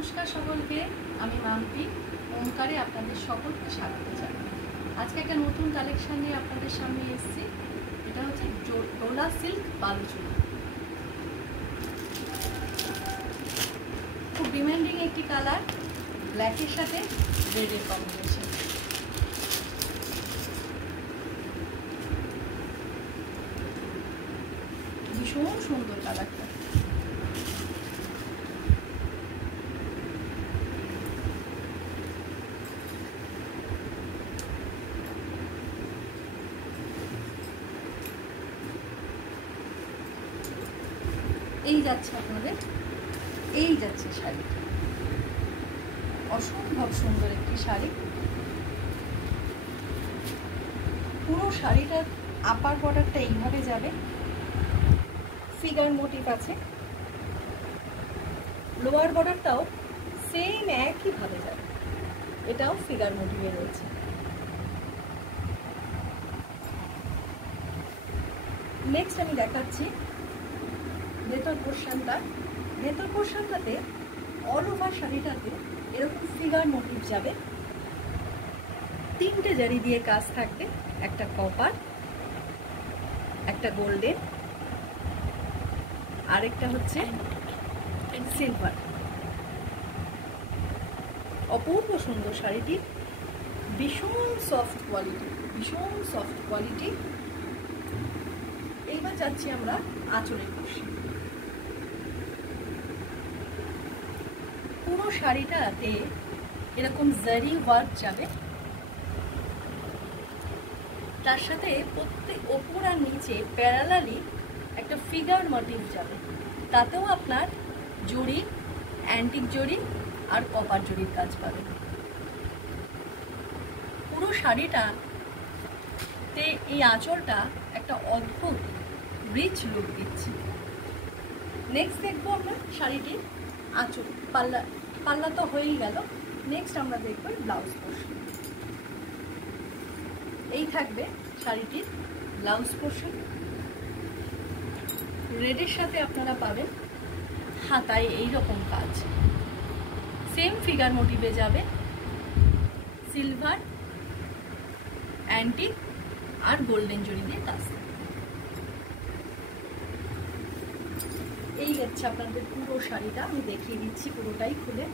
নমস্কার সকলকে, আমি মাম্পি। ওমকারে আপনাদের সকলকে স্বাগত জানাই। আজকে একটা নতুন কালেকশন নিয়ে আপনাদের সামনে এসেছি। এটা হচ্ছে ডোলা সিল্ক বালুচুরি। খুব ডিমান্ডিং একটি কালার, ব্ল্যাকের সাথে রেডের কম্বিনেশন। ভীষণ সুন্দর কালারটা। এই যাচ্ছে আপনাদের, এই যাচ্ছে শাড়ি, অসম্ভব সুন্দর একটি শাড়ি। পুরো শাড়িটার আপার বর্ডারটা এইভাবে যাবে, ফিগার মোটিভ আছে। লোয়ার বর্ডারটাও সেম একইভাবে যাবে, এটাও ফিগার মোটিভে রয়েছে। নেক্সট আমি দেখাচ্ছি ভেতর পোর্শনটা। ভেতর পোর্শনটাতে অল ওভার শাড়িটাতে এরকম ফিগার মোটিভ যাবে, তিনটে জারি দিয়ে কাজ থাকবে, একটা কপার, একটা গোল্ডেন, আরেকটা হচ্ছে সিলভার। অপূর্ব সুন্দর শাড়িটি, ভীষণ সফট কোয়ালিটি, ভীষণ সফট কোয়ালিটি। এইবার যাচ্ছি আমরা আঁচলের পাশে। পুরো শাড়িটাতে এরকম জারি ওয়ার্ক যাবে, তার সাথে প্রত্যেক ওপর আর নিচে প্যারালালি একটা ফিগার মোটিভ যাবে। তাতেও আপনার জড়ি, অ্যান্টিক জড়ি আর কপার জড়ির কাজ পাবেন। পুরো শাড়িটাতে এই আঁচলটা একটা অদ্ভুত রিচ লুক দিচ্ছে। নেক্সট দেখবো আমরা শাড়িটির আঁচল। পাল্লা তো হয়েই গেল। নেক্সট আমরা দেখবো ব্লাউজ পোর্শন। এই থাকবে শাড়িটির ব্লাউজ পোর্শন। রেডের সাথে আপনারা পাবেন হাতায় এইরকম কাজ, সেম ফিগার মোটিভে যাবে, সিলভার, অ্যান্টিক আর গোল্ডেন জড়ি দিয়ে কাজ। এই হচ্ছে আপনাদের পুরো শাড়িটা। আমি দেখিয়ে দিচ্ছি পুরোটাই খুলে,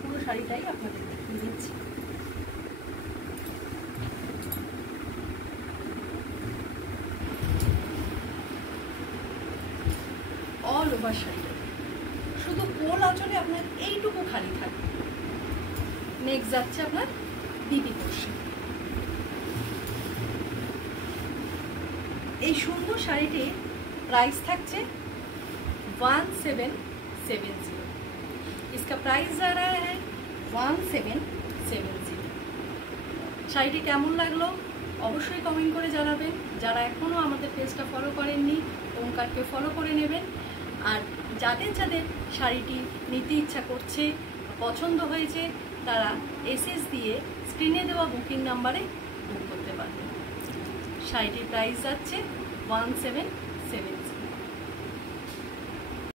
পুরো শাড়িটাই আপনাদের দেখিয়ে দিচ্ছি। অল ওভার শাড়িটা শুধু কোল আঁচলে আপনার এইটুকু খালি থাকবে। নেক্সট যাচ্ছে আপনার বিবি পোর্শন। এই সুন্দর শাড়িটির प्राइस থাকছে 1770। इसका प्राइस जा रहा है 1770। শাড়িটি কেমন লাগলো অবশ্যই কমেন্ট করে জানাবেন। যারা এখনও আমাদের পেজটা ফলো করেননি, ওমকারকে ফলো করে নেবেন। আর যাদের যাদের শাড়িটি নিতে ইচ্ছা করছে, পছন্দ হয়েছে, তারা এসএস দিয়ে স্ক্রিনে দেওয়া বুকিং নাম্বারে বুক করতে পারবেন। শাড়িটির প্রাইস যাচ্ছে 1770।